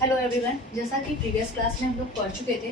Hello everyone, जैसा कि previous class में हम लोग पढ़ चुके थे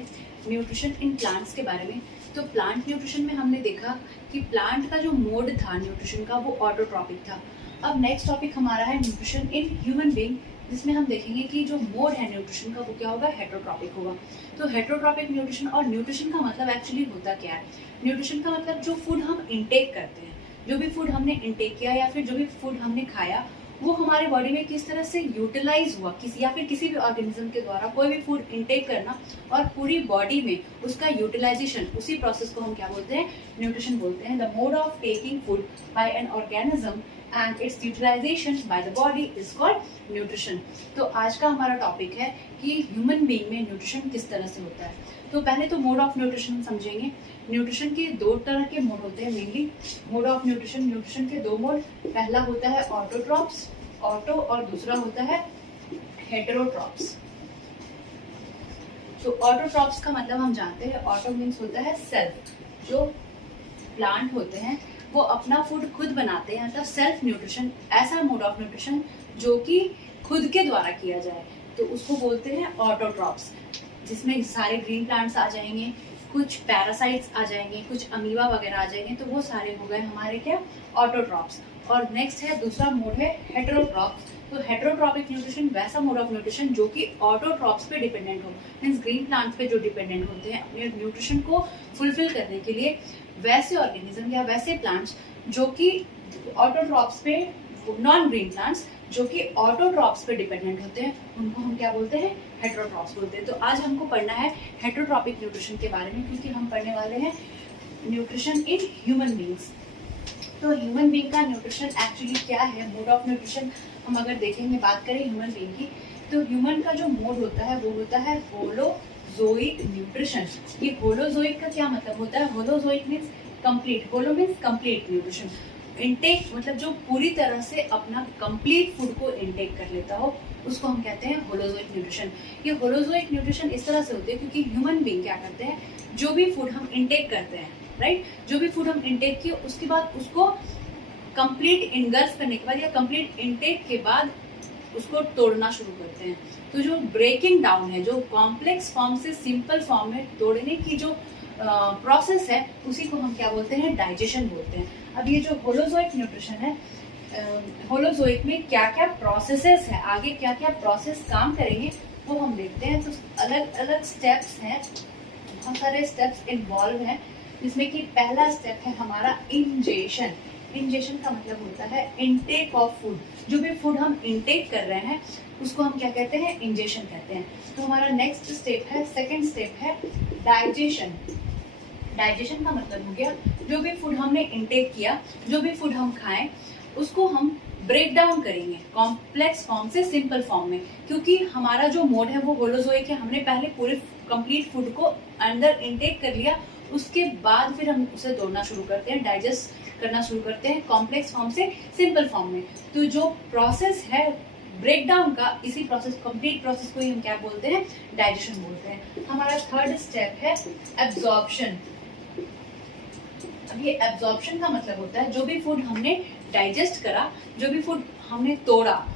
न्यूट्रिशन इन प्लांट्स के बारे में। तो प्लांट न्यूट्रिशन में हमने देखा कि प्लांट का जो मोड था न्यूट्रिशन का वो ऑटोट्रॉपिक था। अब नेक्स्ट टॉपिक हमारा है न्यूट्रिशन इन ह्यूमन बीइंग, जिसमें हम देखेंगे कि जो मोड है न्यूट्रिशन का वो क्या होगा, हेटरोट्रॉपिक होगा। तो हेटरोट्रॉपिक न्यूट्रिशन, और न्यूट्रिशन का मतलब एक्चुअली होता क्या है? न्यूट्रिशन का मतलब जो फूड हम इंटेक करते हैं, जो भी फूड हमने इंटेक किया या फिर जो भी फूड हमने खाया वो हमारे बॉडी में किस तरह से यूटिलाइज हुआ, किसी या फिर किसी भी ऑर्गेनिज्म के द्वारा कोई भी फूड इंटेक करना और पूरी बॉडी में उसका यूटिलाइजेशन, उसी प्रोसेस को हम क्या बोलते हैं, न्यूट्रिशन बोलते हैं। The mode of taking food by an organism and its utilisation by the body is called nutrition. तो आज का हमारा टॉपिक है कि ह्यूमन बीइंग में न्यूट्रिशन किस तरह से होता है। तो पहले तो मोड ऑफ न्यूट्रिशन समझेंगे। न्यूट्रिशन के दो तरह के मोड होते हैं मेनली। मोड ऑफ न्यूट्रिशन के दो मोड, पहला होता है ऑटोट्रॉप्स, ऑटो, और दूसरा होता है हेटेरोट्रॉप्स। तो ऑटोट्रॉप्स का मतलब हम जानते हैं, ऑटो मीन्स होता है सेल्फ। जो प्लांट होते हैं वो अपना फूड खुद बनाते हैं, मतलब सेल्फ न्यूट्रिशन, ऐसा मोड ऑफ न्यूट्रिशन जो कि खुद के द्वारा किया जाए, तो उसको बोलते हैं ऑटोट्रॉप्स, जिसमें सारे ग्रीन प्लांट्स आ जाएंगे, कुछ पैरासाइट्स आ जाएंगे, कुछ अमीबा वगैरह आ जाएंगे, तो वो सारे हो गए हमारे क्या, ऑटोट्रॉप्स। और नेक्स्ट है दूसरा मोड है हेटेरोट्रॉप्स। तो हेटेरोट्रॉपिक न्यूट्रिशन वैसा मोड ऑफ न्यूट्रिशन जो कि ऑटोट्रॉप्स पे डिपेंडेंट हो, मींस ग्रीन प्लांट्स पे जो डिपेंडेंट होते हैं अपने न्यूट्रिशन को फुलफिल करने के लिए, वैसे ऑर्गेनिज्म या वैसे प्लांट्स जो कि ऑटोट्रॉप्स पे, नॉन ग्रीन प्लांट्स जो कि ऑटोट्रॉप्स पे डिपेंडेंट होते हैं, उनको हम क्या बोलते हैं, हेटेरोट्रॉप्स बोलते हैं। तो आज हमको पढ़ना है हेटेरोट्रॉपिक न्यूट्रिशन के बारे में, क्योंकि हम पढ़ने वाले हैं न्यूट्रिशन इन ह्यूमन बीइंग्स। तो ह्यूमन बीइंग का न्यूट्रिशन एक्चुअली क्या है, मोड ऑफ न्यूट्रिशन हम अगर देखेंगे, बात करें ह्यूमन बीइंग की, तो ह्यूमन का जो मोड होता है वो होता है होलोजोइक न्यूट्रिशन। ये होलोजोइक का क्या मतलब होता है? होलोजोइक मीन्स कंप्लीट, होलो मीन्स कंप्लीट न्यूट्रिशन, इंटेक मतलब जो पूरी तरह से अपना कंप्लीट फूड को इंटेक कर लेता हो, उसको हम कहते हैं होलोजोइक न्यूट्रिशन। ये होलोजोइक न्यूट्रिशन इस तरह से होती है क्योंकि ह्यूमन बीइंग क्या करते हैं, जो भी फूड हम इंटेक करते हैं, राइट, जो भी फूड हम इंटेक किए उसके बाद उसको कंप्लीट इनगल्फ करने के बाद या कंप्लीट इंटेक के बाद उसको तोड़ना शुरू करते हैं। तो जो ब्रेकिंग डाउन है, जो कॉम्प्लेक्स फॉर्म से सिंपल फॉर्म में तोड़ने की जो प्रोसेस है, उसी को हम क्या बोलते हैं, डाइजेशन बोलते हैं। अब ये जो होलोजोइक न्यूट्रिशन है, होलोजोइक में क्या क्या प्रोसेसेस है, आगे क्या क्या प्रोसेस काम करेंगे वो हम देखते हैं। तो अलग अलग स्टेप्स हैं, बहुत सारे स्टेप्स इन्वॉल्व हैं, जिसमें कि पहला स्टेप है हमारा इंजेशन। इंजेशन का मतलब होता है इनटेक ऑफ फूड। जो भी फूड हम इनटेक कर रहे हैं उसको हम क्या कहते हैं, इंजेशन कहते हैं। तो हमारा नेक्स्ट स्टेप है, सेकंड स्टेप है डाइजेशन। डाइजेशन का मतलब हो गया जो भी फूड हमने इंटेक किया, जो भी फूड हम खाएं, उसको हम ब्रेक डाउन करेंगे कॉम्प्लेक्स फॉर्म से सिंपल फॉर्म में, क्योंकि हमारा जो मोड है वो होलोजोइक है। हमने पहले पूरे कंप्लीट फूड को अंदर इंटेक कर लिया, उसके बाद फिर हम उसे तोड़ना शुरू करते हैं, डाइजेस्ट करना शुरू करते हैं कॉम्प्लेक्स फॉर्म से सिंपल फॉर्म में। तो जो प्रोसेस है ब्रेक डाउन का, इसी प्रोसेस, कंप्लीट प्रोसेस को ही हम क्या बोलते हैं, डाइजेशन बोलते हैं। हमारा थर्ड स्टेप है एब्जॉर्प्शन। अब ये एब्जॉर्प्शन का मतलब होता है जो भी फूड हमने डाइजेस्ट करा, जो भी फूड हमने तोड़ा,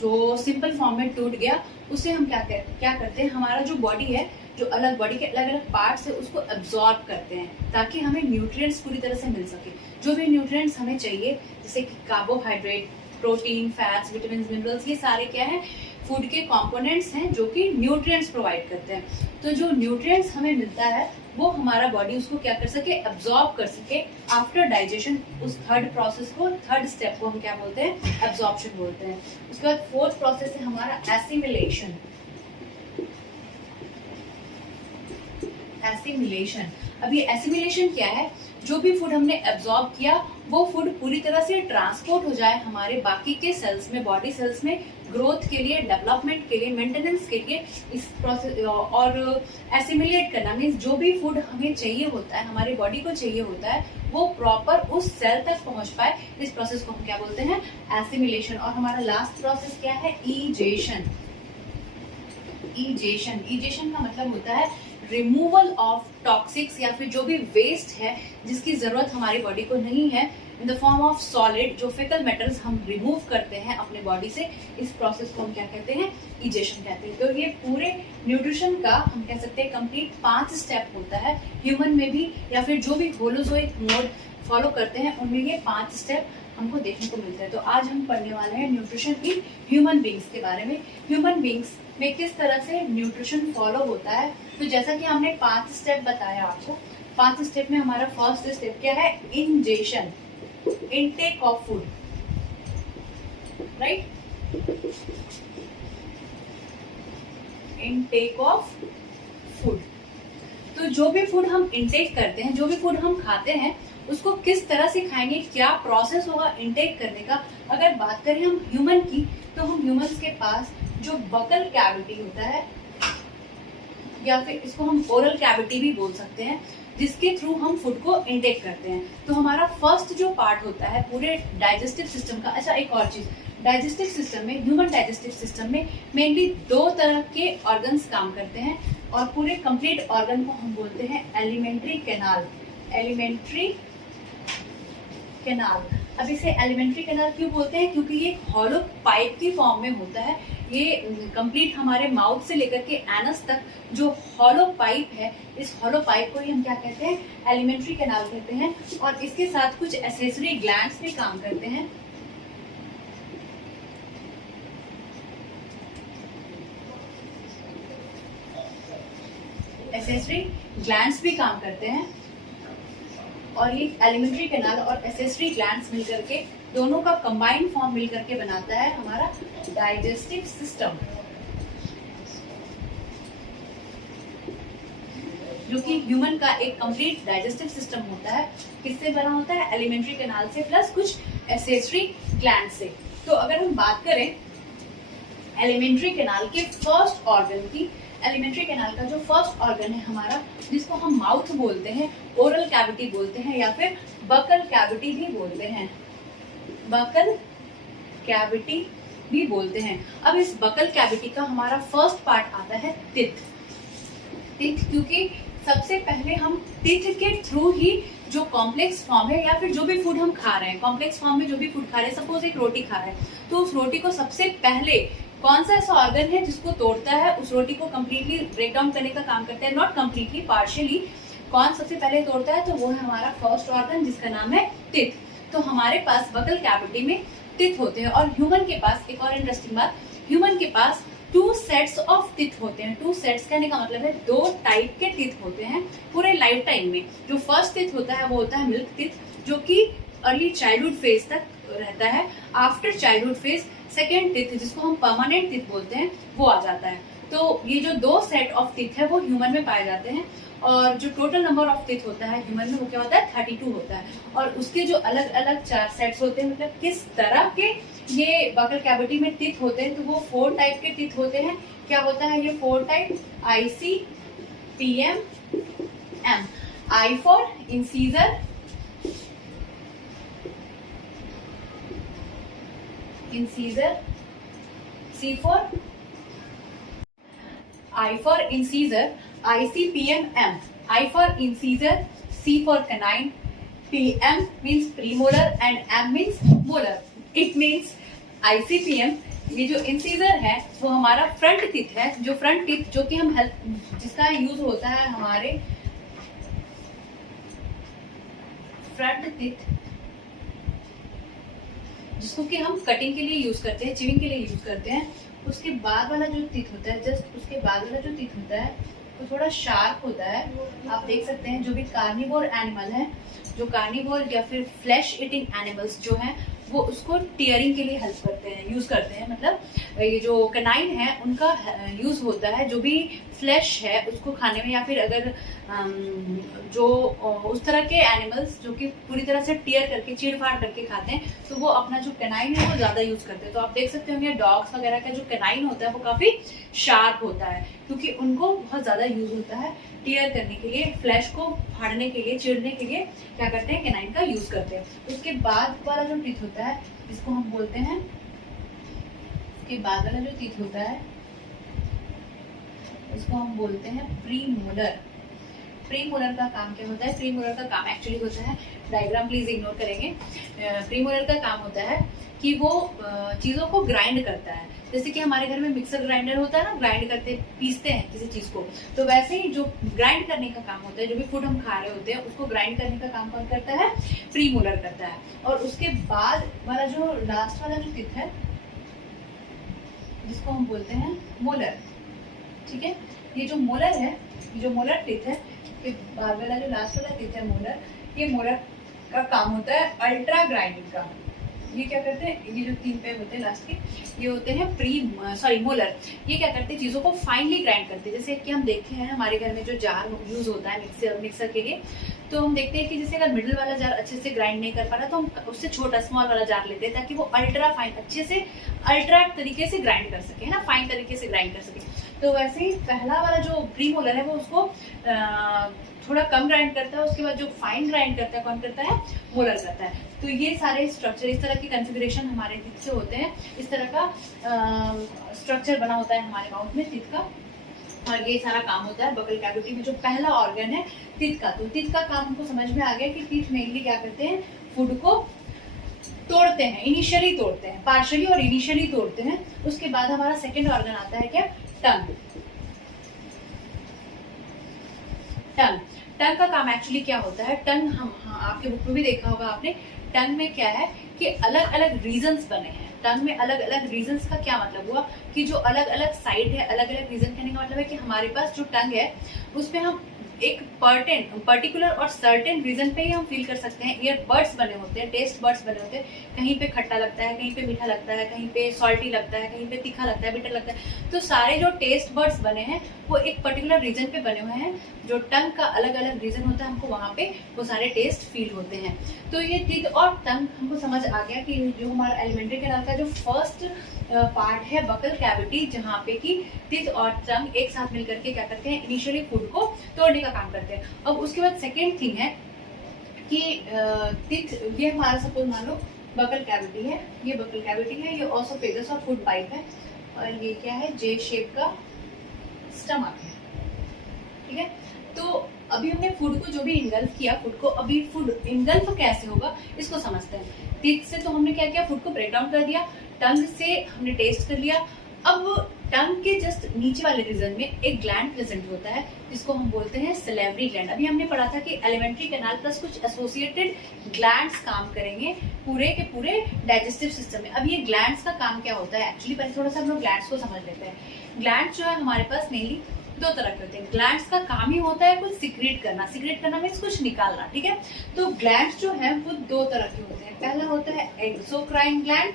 जो सिंपल फॉर्म में टूट गया, उसे हम क्या करते हैं, हमारा जो बॉडी है, जो अलग बॉडी के अलग अलग पार्ट्स है, उसको एब्जॉर्ब करते हैं ताकि हमें न्यूट्रिएंट्स पूरी तरह से मिल सके। जो भी न्यूट्रिएंट्स हमें चाहिए, जैसे कि carbohydrate, protein, fats, vitamin, minerals, ये सारे क्या है, फूड के कंपोनेंट्स हैं जो कि न्यूट्रिएंट्स प्रोवाइड करते हैं। तो जो न्यूट्रिएंट्स हमें मिलता है वो हमारा बॉडी उसको क्या कर सके, एब्जॉर्ब कर सके आफ्टर डाइजेशन। उस थर्ड प्रोसेस को, थर्ड स्टेप को हम क्या बोलते हैं, एब्जॉर्प्शन बोलते हैं। उसके बाद फोर्थ प्रोसेस है हमारा एसिमिलेशन। एसिमिलेशन, अब ये एसिमिलेशन क्या है, जो भी फूड हमने एब्जॉर्ब किया वो फूड पूरी तरह से ट्रांसपोर्ट हो जाए हमारे बाकी के सेल्स में, बॉडी सेल्स में, ग्रोथ के लिए, डेवलपमेंट के लिए, मेंटेनेंस के लिए, इस प्रोसेस। और एसिमिलेट करना मीन्स जो भी फूड हमें चाहिए होता है, हमारी बॉडी को चाहिए होता है, वो प्रॉपर उस सेल तक पहुंच पाए, इस प्रोसेस को हम क्या बोलते हैं, एसिमिलेशन। और हमारा लास्ट प्रोसेस क्या है, ईजेशन। ईजेशन का मतलब होता है रिमूवल ऑफ टॉक्सिक्स, या फिर जो भी वेस्ट है जिसकी जरूरत हमारी बॉडी को नहीं है, in the form of solid, जो फिकल मेटल्स हम रिमूव करते हैं अपने बॉडी से, इस प्रोसेस को हम क्या कहते हैं, इजेशन कहते हैं। तो ये पूरे न्यूट्रिशन का हम कह सकते हैं कंप्लीट 5 स्टेप होता है, ह्यूमन में भी या फिर जो भी होलोजोइक मोड फॉलो करते हैं उनमें ये 5 स्टेप हमको देखने को मिलता है। तो आज हम पढ़ने वाले हैं न्यूट्रिशन इन ह्यूमन बींग्स के बारे में, ह्यूमन बींग्स में किस तरह से न्यूट्रिशन फॉलो होता है। तो जैसा कि हमने 5 स्टेप बताया आपको, 5 स्टेप में हमारा फर्स्ट स्टेप क्या है, ingestion, intake of food, right, intake of food. तो जो भी फूड हम इनटेक करते हैं, जो भी फूड हम खाते हैं, उसको किस तरह से खाएंगे, क्या प्रोसेस होगा इनटेक करने का। अगर बात करें हम ह्यूमन की, तो हम ह्यूमंस के पास जो बकल कैविटी होता है, या फिर इसको हम ओरल कैविटी भी बोल सकते हैं, जिसके थ्रू हम फूड को इनटेक करते हैं। तो हमारा फर्स्ट जो पार्ट होता है पूरे डाइजेस्टिव सिस्टम का। अच्छा, एक और चीज, डाइजेस्टिव सिस्टम में, ह्यूमन डाइजेस्टिव सिस्टम में मेनली 2 तरह के ऑर्गन्स काम करते हैं, और पूरे कंप्लीट ऑर्गन को हम बोलते हैं एलिमेंट्री कैनाल, एलिमेंट्री कैनाल। अब इसे एलिमेंट्री कैनाल क्यों बोलते हैं, क्योंकि ये हॉलो पाइप की फॉर्म में होता है। ये कंप्लीट हमारे माउथ से लेकर के एनस तक जो हॉलो पाइप है, इस हॉलो पाइप को ही हम क्या कहते हैं, एलिमेंट्री कैनाल कहते हैं। और इसके साथ कुछ एसेसरी ग्लैंड्स भी काम करते हैं। एसेसरी ग्लैंड्स भी काम करते हैं, और ये एलिमेंट्री कैनाल और एसेसरी ग्लैंड्स मिलकर के, दोनों का कंबाइंड फॉर्म मिलकर के बनाता है हमारा डाइजेस्टिव सिस्टम, जो कि ह्यूमन का एक कंप्लीट डाइजेस्टिव सिस्टम होता है। किससे बना होता है, एलिमेंट्री कैनाल से प्लस कुछ एसेसरी ग्लैंड से। तो अगर हम बात करें एलिमेंट्री कैनाल के फर्स्ट ऑर्गन की, एलिमेंट्री कैनाल का जो फर्स्ट ऑर्गन है हमारा, जिसको हम माउथ बोलते हैं, ओरल कैविटी बोलते हैं, या फिर बकल कैविटी भी बोलते हैं, बकल कैविटी भी बोलते हैं। अब इस बकल कैविटी का हमारा फर्स्ट पार्ट आता है टिथ। टिथ, क्योंकि सबसे पहले हम टिथ के थ्रू ही जो कॉम्प्लेक्स फॉर्म है, या फिर जो भी फूड हम खा रहे हैं, कॉम्प्लेक्स फॉर्म में जो भी फूड खा रहे हैं, सपोज एक रोटी खा रहे हैं, तो उस रोटी को सबसे पहले कौन सा ऐसा ऑर्गन है जिसको तोड़ता है, उस रोटी को कंप्लीटली ब्रेक डाउन करने का काम करता है, नॉट कंप्लीटली, पार्शियली, कौन सबसे पहले तोड़ता है, तो वो है हमारा फर्स्ट ऑर्गन, जिसका नाम है टिथ। तो हमारे पास बकल कैविटी में टिथ होते हैं। और ह्यूमन के पास एक और इंटरेस्टिंग बात, ह्यूमन के पास 2 सेट्स ऑफ टिथ होते हैं। 2 सेट्स कहने का मतलब है 2 टाइप के टिथ होते हैं पूरे लाइफ टाइम में। जो फर्स्ट टिथ होता है वो होता है मिल्क टिथ, जो कि अर्ली चाइल्डहुड फेज तक रहता है। After childhood phase second teeth, जिसको हम परमानेंट टिथ बोलते हैं, वो आ जाता है। तो ये जो 2 सेट ऑफ टिथ है वो ह्यूमन में पाए जाते हैं, और जो टोटल नंबर ऑफ टिथ होता है ह्यूमन में वो क्या होता है, 32 होता है। और उसके जो अलग अलग 4 सेट्स होते हैं, मतलब किस तरह के ये बकल कैविटी में टिथ होते हैं, तो वो 4 टाइप के टिथ होते हैं। क्या होता है ये 4 type, IC, PM, M। I for incisor, incisor, C for I for incisor, IC, PM, M। I for incisor, C for canine, PM means premolar and M means molar। It means IC, PM, ये जो incisor है वो हमारा front teeth है, जो front teeth जो कि हम जिसका यूज होता है हमारे फ्रंट टिथ, जिसको कि हम कटिंग के लिए यूज करते हैं, चिविंग के लिए यूज करते हैं। उसके बाद वाला जो टीथ होता है, जस्ट उसके बाद वाला जो टीथ होता है वो थोड़ा शार्प होता है। आप देख सकते हैं जो भी कार्निवोर एनिमल है, जो कार्निवोर या फिर फ्लैश ईटिंग एनिमल्स जो हैं, वो उसको टियरिंग के लिए हेल्प करते हैं, यूज करते हैं। मतलब ये जो कैनाइन है उनका यूज होता है जो भी फ्लैश है उसको खाने में, या फिर अगर जो उस तरह के एनिमल्स जो कि पूरी तरह से टियर करके चीड़ फाड़ करके खाते हैं, तो वो अपना जो कैनाइन है वो ज्यादा यूज करते हैं। तो आप देख सकते होंगे डॉग्स वगैरह का जो कैनाइन होता है वो काफी शार्प होता है, क्योंकि उनको बहुत ज्यादा यूज होता है टियर करने के लिए, फ्लैश को फाड़ने के लिए, चिड़ने के लिए क्या करते हैं, कैनाइन का यूज करते हैं। उसके बाद वाला जो टीथ होता है जिसको हम बोलते हैं, उसके बाद वाला जो टीथ होता है इसको हम बोलते हैं प्रीमोलर। प्रीमोलर का काम क्या होता है? प्रीमोलर का काम एक्चुअली होता है डायग्राम प्लीज इग्नोर करेंगे। प्रीमोलर का काम होता है कि वो चीजों को ग्राइंड करता है। जैसे कि हमारे घर में मिक्सर ग्राइंडर होता है ना, ग्राइंड करते पीसते हैं किसी चीज को, तो वैसे ही जो ग्राइंड करने का काम होता है, जो भी फूड हम खा रहे होते हैं उसको ग्राइंड करने का काम कौन करता है? प्रीमोलर करता है। और उसके बाद वाला जो लास्ट वाला जो टीथ है जिसको हम बोलते हैं मोलर, ठीक है, ये जो मोलर है, ये जो मोलर टीथ है, ये वाला जो लास्ट वाला टीथ है मोलर, ये मोलर का काम होता है अल्ट्रा ग्राइंडिंग का। ये क्या करते हैं, ये जो 3 पैर होते हैं लास्ट के, ये होते हैं मोलर। ये क्या करते हैं? चीजों को फाइनली ग्राइंड करते हैं। जैसे कि हम देखते हैं हमारे घर में जो जार यूज होता है मिक्सर के लिए, तो हम देखते हैं कि जैसे अगर मिडिल वाला जार अच्छे से ग्राइंड नहीं कर पा रहा तो हम उससे छोटा स्मॉल वाला जार लेते हैं, ताकि वो अल्ट्रा फाइन अच्छे से अल्ट्रा तरीके से ग्राइंड कर सके, है ना, फाइन तरीके से ग्राइंड कर सके। तो वैसे ही पहला वाला जो प्रीमोलर है वो उसको थोड़ा कम ग्राइंड करता है, उसके बाद जो फाइन ग्राइंड करता है कौन करता है? मोलर करता है। तो ये सारे स्ट्रक्चर, इस तरह के कॉन्फ़िगरेशन हमारे टीथ से होते हैं। इस तरह का स्ट्रक्चर बना होता है हमारे माउथ में टीथ का, और ये सारा काम होता है बकल कैविटी में जो पहला ऑर्गन है टीथ का। तो टीथ का काम हमको समझ में आ गया कि टीथ मेनली क्या करते हैं? फूड को तोड़ते हैं, इनिशियली तोड़ते हैं, पार्शियली और इनिशियली तोड़ते हैं। उसके बाद हमारा सेकेंड ऑर्गन आता है क्या? टंग। टंग का काम एक्चुअली क्या होता है? टंग आपके बुक में भी देखा होगा आपने। टंग में क्या है कि अलग अलग रीजन्स बने हैं। टंग में अलग अलग रीजन्स का क्या मतलब हुआ कि जो अलग अलग साइड है, अलग अलग रीजन कहने का मतलब है कि हमारे पास जो टंग है उसमें हम एक पर्टिकुलर और सर्टेन रीजन पे ही हम फील कर सकते हैं। ईयर बर्ड्स बने होते हैं, टेस्ट बर्ड्स बने होते हैं, कहीं पे खट्टा लगता है, कहीं पे मीठा लगता है, कहीं पे सॉल्टी लगता है, कहीं पे तीखा लगता है, बिटर लगता है। तो सारे जो टेस्ट बर्ड्स बने हैं वो एक पर्टिकुलर रीजन पे बने हुए हैं। जो टंग का अलग अलग रीजन होता है, हमको वहाँ पे वो सारे टेस्ट फील होते हैं। तो ये टीथ और टंग हमको समझ आ गया कि जो हमारा एलिमेंट्री कैनाल का जो फर्स्ट पार्ट है बकल कैविटी, जहाँ पे कि टीथ और टंग एक साथ मिलकर के क्या करते हैं? इनिशियली फूड को तोड़ने का काम करते हैं। अब उसके बाद सेकेंड थिंग है कि टीथ, ये हमारा सपोज मान लो बकल कैविटी है, ये बकल कैविटी है, ये ओसोफेगस और फूड पाइप है, और ये क्या है? जे शेप का स्टमक है, ठीक है। तो अभी हमने फूड को जो भी इंगल्फ किया, फूड को अभी फूड इंगल्फ कैसे होगा इसको समझते हैं। टीथ से तो हमने क्या किया? फूड को ब्रेक डाउन कर दिया। टंग से हमने टेस्ट कर लिया। अब टंग के जस्ट नीचे वाले रीजन में एक ग्लैंड प्रेजेंट होता है जिसको हम बोलते हैं सलेवरी ग्लैंड। अभी हमने पढ़ा था कि एलिमेंट्री कैनाल प्लस कुछ एसोसिएटेड ग्लैंड्स काम करेंगे पूरे के पूरे डाइजेस्टिव सिस्टम में। अब ये ग्लैंड्स का काम क्या होता है? एक्चुअली पहले थोड़ा सा हम लोग ग्लैंड्स को समझ लेते हैं। ग्लैंड्स जो है हमारे पास मेनली 2 तरह के होते हैं। ग्लैंड्स का काम ही होता है कुछ सिक्रेट करना। सिक्रेट करना मीन्स कुछ निकालना, ठीक है। तो ग्लैंड्स जो है वो 2 तरह के होते हैं। पहला होता है एक्सोक्राइन ग्लैंड,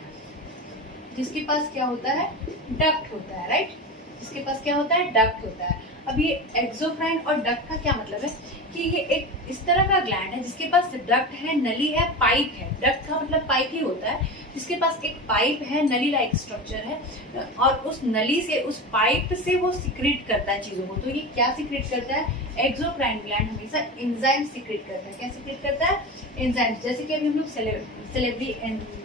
जिसके पास क्या होता है? डक्ट होता है, राइट। जिसके पास क्या होता है? डक्ट होता है। अब ये एक्सोक्राइन और डक्ट का क्या मतलब है कि ये एक इस तरह का ग्लैंड है जिसके पास डक्ट है, नली है, पाइप है। डक्ट का मतलब पाइप ही होता है, जिसके पास एक पाइप है, नली लाइक स्ट्रक्चर है, और उस नली से, उस पाइप से वो सिक्रेट करता है चीजों को। तो ये क्या सिक्रेट करता है? एक्सोक्राइन ग्लैंड हमेशा एंजाइम सिक्रेट करता है। क्या सिक्रेट करता है? एंजाइम। जैसे कि अभी हम लोग सलेवरी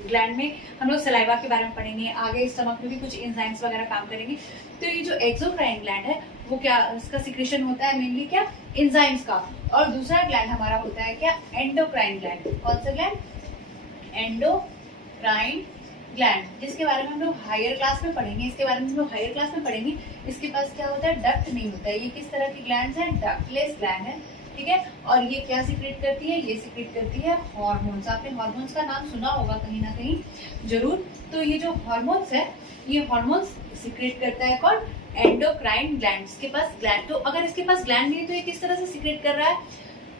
ग्लैंड में हम लोग सलाइवा के बारे में पढ़ेंगे, आगे स्टमक में भी कुछ एंजाइम्स वगैरह काम करेंगे। तो ये जो एक्सोक्राइन ग्लैंड है वो क्या, इसका सिक्रेशन होता है मेनली क्या? एंजाइम्स का। और दूसरा ग्लैंड हमारा होता है क्या? Endocrine gland. कौन सा ग्लैंड? एंडोक्राइन ग्लैंड, जिसके बारे में हम लोग हायर क्लास में पढ़ेंगे। इसके बारे में हम लोग हायर क्लास में पढ़ेंगे। इसके पास क्या होता है? डक्ट नहीं होता है। ये किस तरह की ग्लैंड्स हैं? डक्टलेस ग्लैंड है, ठीक है। और ये क्या सिक्रेट करती है? ये सिक्रेट करती है हार्मोन्स। आपने हार्मोन्स का नाम सुना होगा कहीं ना कहीं जरूर। तो ये जो हार्मोन्स है, ये हार्मोन्स सिक्रेट करता है कौन? Endocrine gland. इसके पास ग्लैंड, तो अगर इसके पास ग्लैंड नहीं है तो ये किस तरह से सिक्रेट कर रहा है?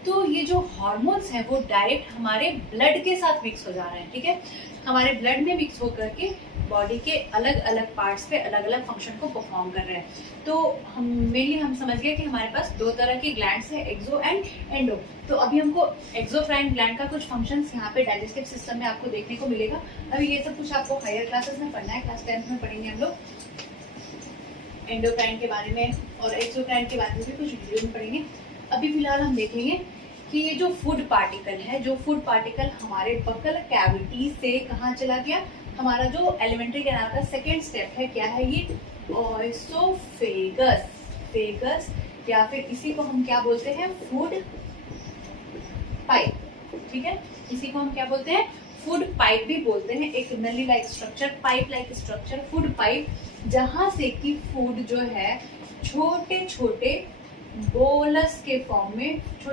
तो ये जो हार्मोन्स है वो डायरेक्ट हमारे ब्लड के साथ मिक्स हो जा रहे हैं, ठीक है। हमारे ब्लड में मिक्स होकर के बॉडी के अलग अलग पार्ट्स पे अलग अलग फंक्शन को परफॉर्म कर रहे हैं। तो हम समझ गए कि हमारे पास 2 तरह के ग्लैंड्स है, एक्सो एंड एंडो। तो अभी हमको एक्सोक्राइन ग्लैंड का कुछ फंक्शंस यहाँ पे डाइजेस्टिव सिस्टम में आपको देखने को मिलेगा। अभी ये सब कुछ आपको हायर क्लासेस में पढ़ना है। क्लास 10th में पढ़ेंगे हम लोग एंडोक्राइन के बारे में, और एक्सोक्राइन के बारे में भी कुछ वीडियो में पढ़ेंगे। अभी फिलहाल हम देखेंगे कि ये जो फूड पार्टिकल है, जो फूड पार्टिकल हमारे बकल कैविटी से कहाँ चला गया? हमारा जो एलिमेंट्री कैनाल का सेकेंड स्टेप है, क्या है ये? ओएसोफेगस, फेगस, या फिर इसी को हम क्या बोलते हैं? फूड पाइप, ठीक है। इसी को हम क्या बोलते हैं, फूड पाइप भी बोलते हैं। एक नली like structure, pipe like structure, food pipe, जहां से कि फूड जो है छोटे छोटे बोलस के फॉर्म में, छोटे